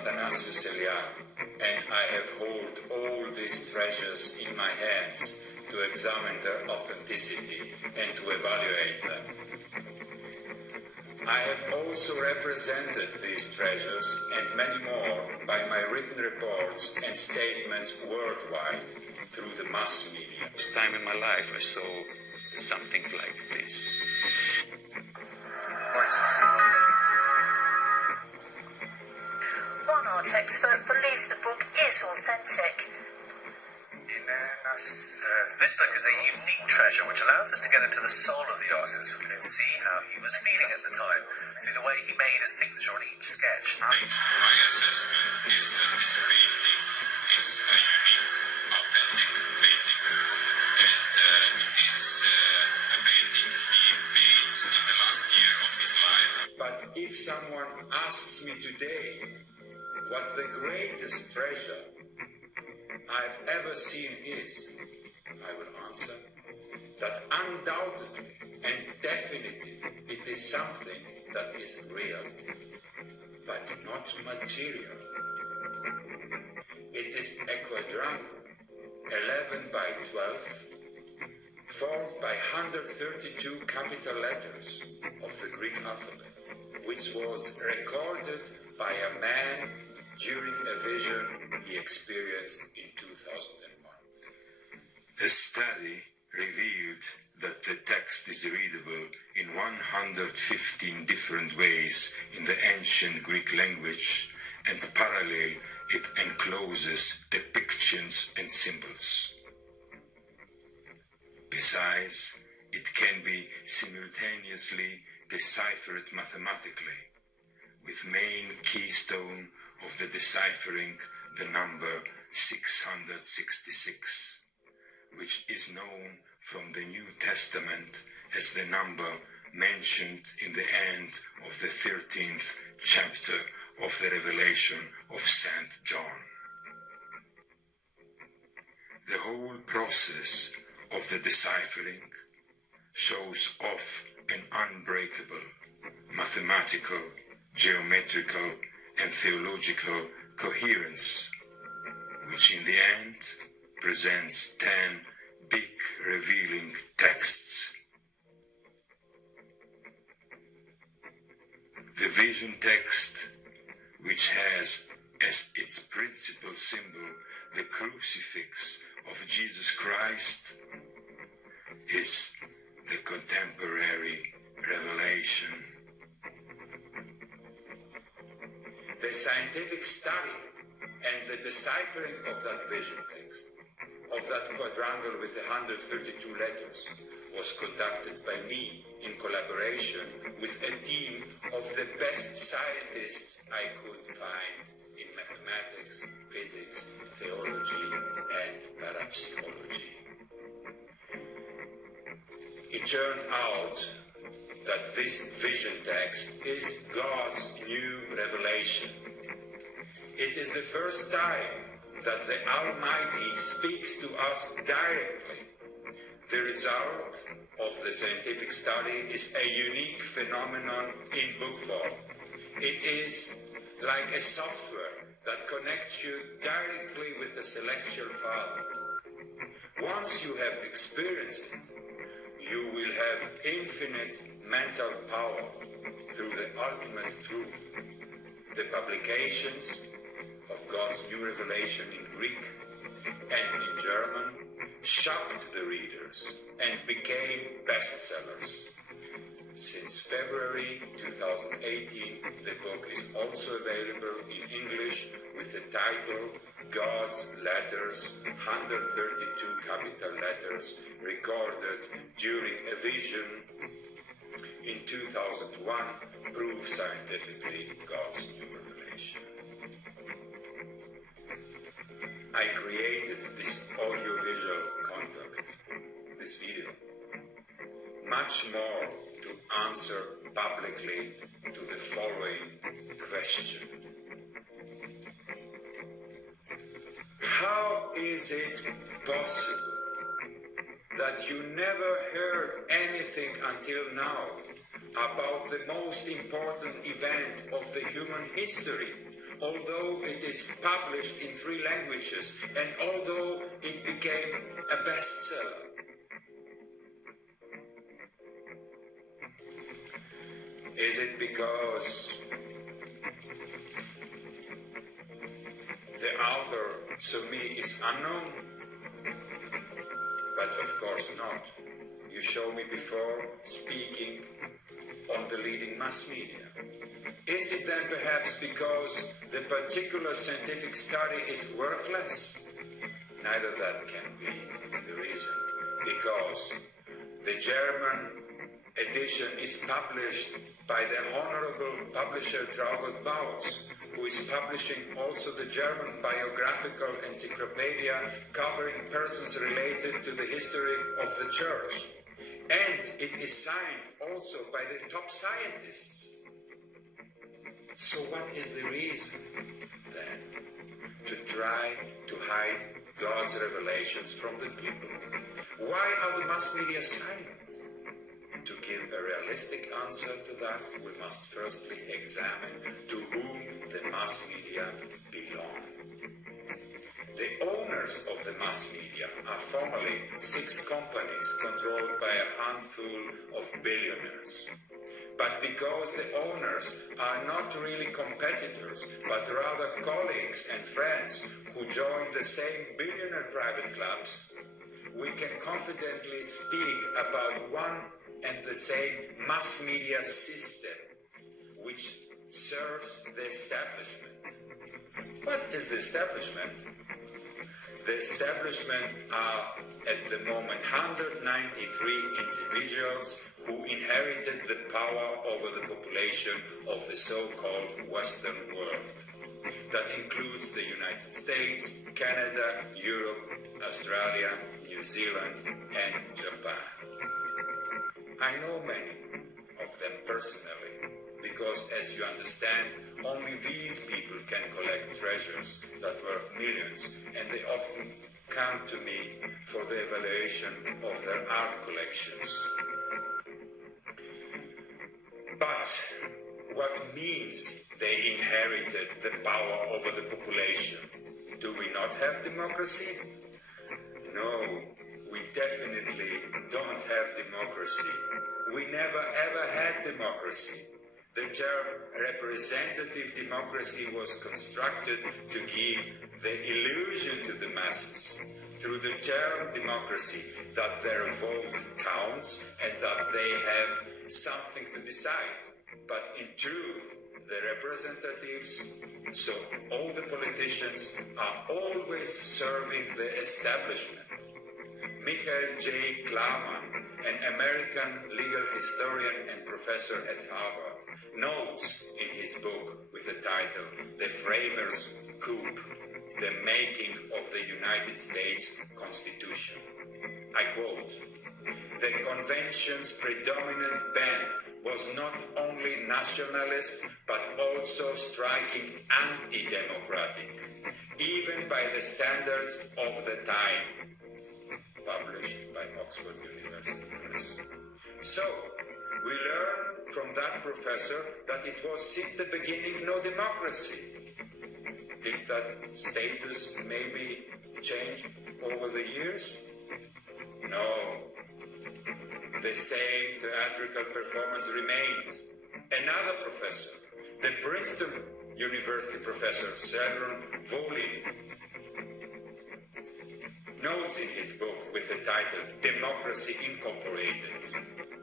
Athanasio Sελιά, and I have held all these treasures in my hands to examine their authenticity and to evaluate them. I have also represented these treasures and many more by my written reports and statements worldwide through the mass media. First time in my life I saw something like this. One art expert believes the book is authentic. This book is a unique treasure which allows us to get into the soul of the artist and see how he was feeling at the time through the way he made a signature on each sketch. My assessment is that this painting is a unique, authentic painting, and it is a painting he made in the last year of his life. But if someone asks me today what the greatest treasure I've ever seen is, I will answer that undoubtedly and definitely it is something that is real, but not material. It is a quadrangle, 11 by 12, formed by 132 capital letters of the Greek alphabet, which was recorded by a man during a vision he experienced in 2001. The study revealed that the text is readable in 115 different ways in the ancient Greek language, and parallel it encloses depictions and symbols. Besides, it can be simultaneously deciphered mathematically, with main keystone of the deciphering the number 666, which is known from the New Testament as the number mentioned in the end of the 13th chapter of the Revelation of St. John. The whole process of the deciphering shows off an unbreakable mathematical, geometrical, and theological coherence, which in the end presents 10 big revealing texts. The vision text, which has as its principal symbol the crucifix of Jesus Christ, is the contemporary revelation. The scientific study and the deciphering of that vision text, of that quadrangle with 132 letters, was conducted by me in collaboration with a team of the best scientists I could find in mathematics, physics, theology, and parapsychology. It turned out that this vision text is God's new revelation. It is the first time that the Almighty speaks to us directly. The result of the scientific study is a unique phenomenon in book form. It is like a software that connects you directly with the Celestial Father. Once you have experienced it, you will have infinite mental power through the ultimate truth. The publications of God's new revelation in Greek and in German shocked the readers and became bestsellers. Since February 2018, the book is also available in English with the title God's Letters, 132 capital letters recorded during a vision in 2001, prove scientifically God's new revelation. I created this audiovisual content, this video, much more to answer publicly to the following question. How is it possible that you never heard anything until now about the most important event of the human history, although it is published in 3 languages and although it became a bestseller. Is it because the author, me, is unknown? But of course not. You showed me before speaking on the leading mass media. Is it then perhaps because the particular scientific study is worthless? Neither that can be the reason, because the German edition is published by the Honorable Publisher Traugott Bautz, who is publishing also the German biographical encyclopedia covering persons related to the history of the Church. And it is signed also by the top scientists. So what is the reason, then, to try to hide God's revelations from the people? Why are the mass media silent? To give a realistic answer to that, we must firstly examine to whom the mass media belong. The owners of the mass media are formally 6 companies controlled by a handful of billionaires. But because the owners are not really competitors, but rather colleagues and friends who join the same billionaire private clubs, we can confidently speak about one and the same mass media system, which serves the establishment. What is the establishment? The establishment are at the moment 193 individuals who inherited the power over the population of the so-called Western world. That includes the United States, Canada, Europe, Australia, New Zealand, and Japan. I know many of them personally, because as you understand, only these people can collect treasures that worth millions, and they often come to me for the evaluation of their art collections. But what means they inherited the power over the population? Do we not have democracy? No, we definitely don't have democracy. We never ever had democracy. The term representative democracy was constructed to give the illusion to the masses through the term democracy that their vote counts and that they have something to decide. But in truth, the representatives, so all the politicians, are always serving the establishment. Michael J. Klarman, an American legal historian and professor at Harvard, notes in his book with the title The Framers' Coup, The Making of the United States Constitution. I quote, "The convention's predominant bent was not only nationalist but also striking anti-democratic, even by the standards of the time," published by Oxford University Press. So, we learn from that professor that it was since the beginning no democracy. Did that status maybe change over the years? No. The same theatrical performance remained. Another professor, the Princeton University professor, Selron Volin, notes in his book with the title Democracy Incorporated,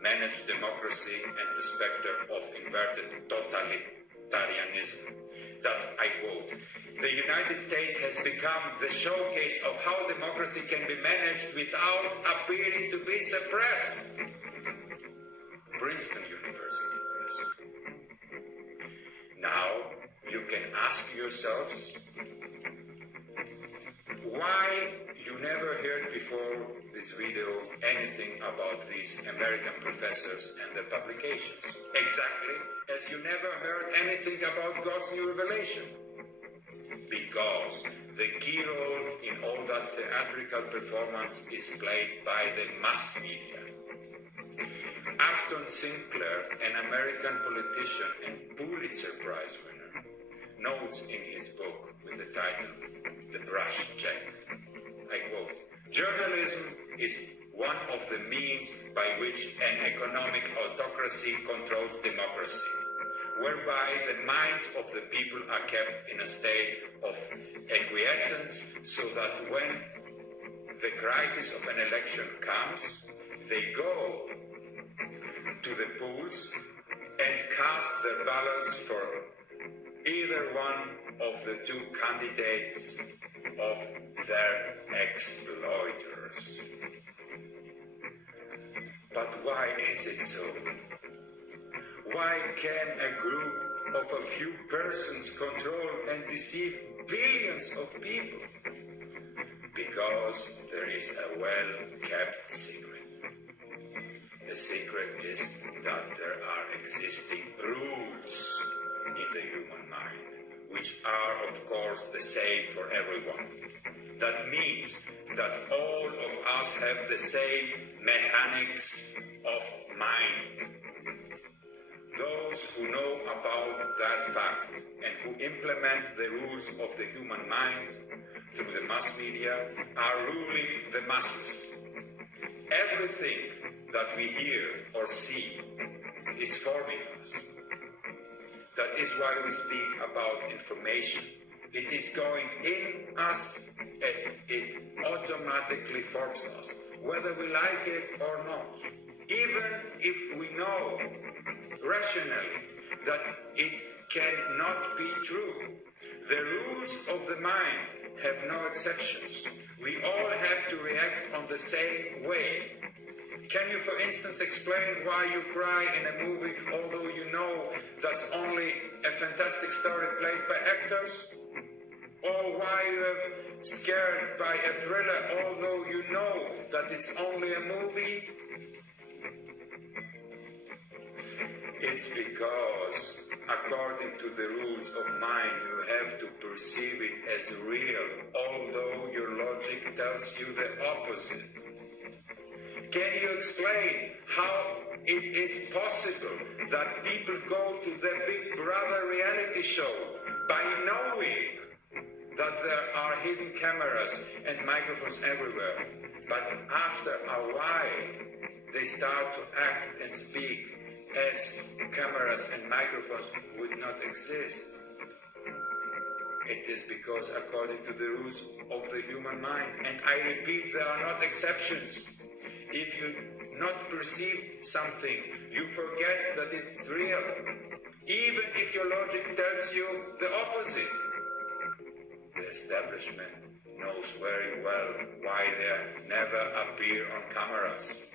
Managed Democracy and the Spectre of Inverted Totalitarianism, that, I quote, "The United States has become the showcase of how democracy can be managed without appearing to be suppressed." Princeton University Press. Now, you can ask yourselves, why you never heard before this video anything about these American professors and their publications? Exactly as you never heard anything about God's new revelation. Because the key role in all that theatrical performance is played by the mass media. Acton Sinclair, an American politician and Pulitzer Prize winner, notes in his book with the title, The Brush Check. I quote, "Journalism is one of the means by which an economic autocracy controls democracy, whereby the minds of the people are kept in a state of acquiescence so that when the crisis of an election comes, they go to the polls and cast their ballots for either one of the two candidates of their exploiters." But why is it so? Why can a group of a few persons control and deceive billions of people? Because there is a well-kept secret. The secret is that there are existing rules in the human mind, which are of course the same for everyone. That means that all of us have the same mechanics of mind. Those who know about that fact and who implement the rules of the human mind through the mass media are ruling the masses. Everything that we hear or see is forming us. That is why we speak about information. It is going in us and it automatically forms us, whether we like it or not. Even if we know rationally that it cannot be true, the rules of the mind have no exceptions. We all have to react on the same way. Can you, for instance, explain why you cry in a movie although you know that's only a fantastic story played by actors? Or why you are scared by a thriller although you know that it's only a movie? It's because, according to the rules of mind, you have to perceive it as real, although your logic tells you the opposite. Can you explain how it is possible that people go to the Big Brother reality show by knowing that there are hidden cameras and microphones everywhere, but after a while they start to act and speak as cameras and microphones would not exist? It is because according to the rules of the human mind, and I repeat, there are not exceptions. If you not perceive something, you forget that it's real, even if your logic tells you the opposite. The establishment knows very well why they never appear on cameras.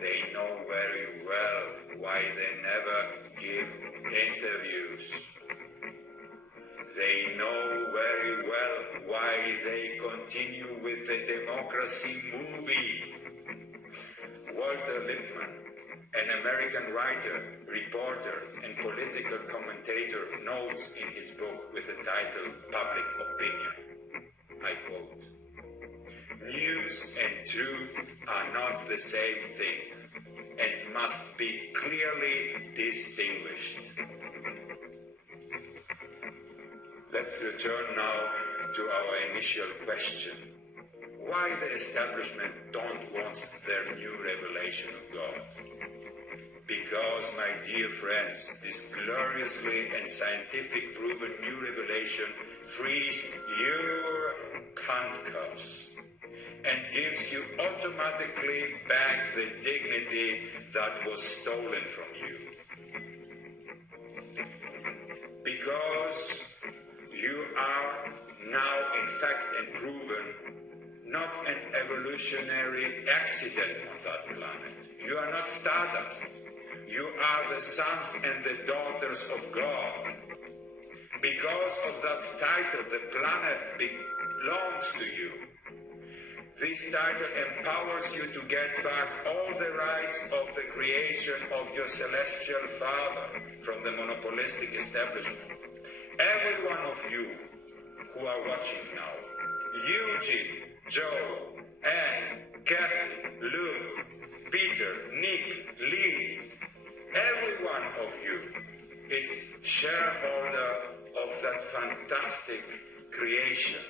They know very well why they never give interviews. They know very well why they continue with the democracy movie. Walter Lippmann, an American writer, reporter, and political commentator, notes in his book with the title Public Opinion, I quote, "News and truth are not the same thing and must be clearly distinguished." Let's return now to our initial question. Why the establishment don't want their new revelation of God? Because, my dear friends, this gloriously and scientific proven new revelation frees your handcuffs and gives you automatically back the dignity that was stolen from you. Because you are now in fact and proven not an evolutionary accident on that planet. You are not stardust. You are the sons and the daughters of God. Because of that title, the planet belongs to you. This title empowers you to get back all the rights of the creation of your celestial Father from the monopolistic establishment. Every one of you who are watching now, Eugene, Joe, Anne, Kathy, Luke, Peter, Nick, Liz, every one of you is shareholder of that fantastic creation.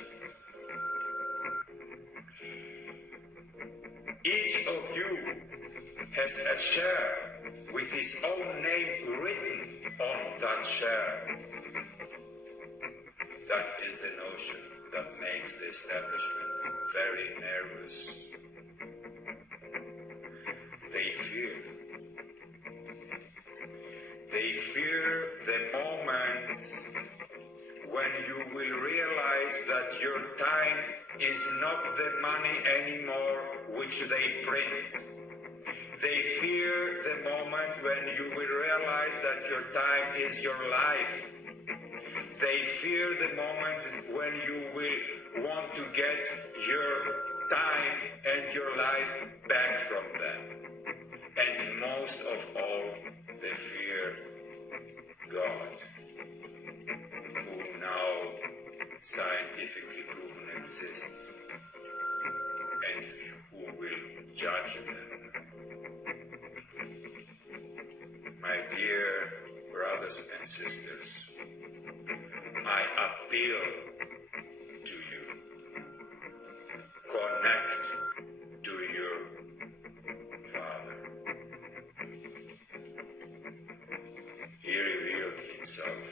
Each of you has a share with his own name written on that share. That is the notion that makes the establishment very nervous. They fear the moment when you will realize that your time is not the money anymore which they print. They fear the moment when you will realize that your time is your life. They fear the moment when you will want to get your time and your life back from them. And most of all, they fear God, who now scientifically proven exists, and who will judge them. My dear brothers and sisters, I appeal to you. Connect to your Father. He revealed himself